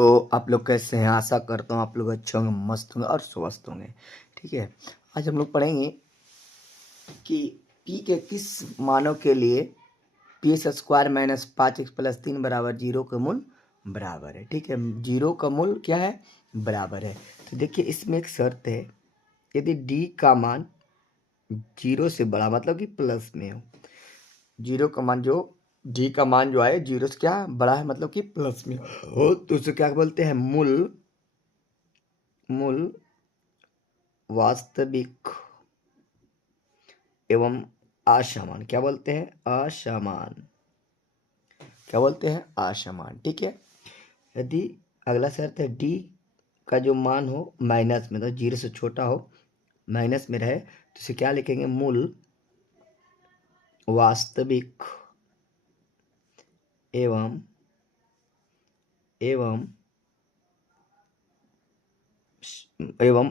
तो आप लोग कैसे हैं? आशा करता हूँ आप लोग अच्छे होंगे, मस्त होंगे और स्वस्थ होंगे। ठीक है, आज हम लोग पढ़ेंगे कि p के किस मानों के लिए P x square minus 5x plus 3 बराबर 0 का मूल बराबर है। ठीक है, 0 का मूल क्या है? बराबर है। तो देखिए इसमें एक शर्त है, यदि d का मान 0 से बड़ा मतलब कि प्लस में हो, 0 का मान जो d का मान जो आए 0 से क्या बड़ा है मतलब कि प्लस में हो, तो उसे क्या बोलते हैं? मूल वास्तविक एवं असमान। क्या बोलते हैं? असमान। क्या बोलते हैं? असमान। ठीक है, यदि अगला शर्त है डी का जो मान हो माइनस में, तो 0 से छोटा हो, माइनस में रहे, तो इसे क्या लिखेंगे? मूल वास्तविक एवं एवं एवं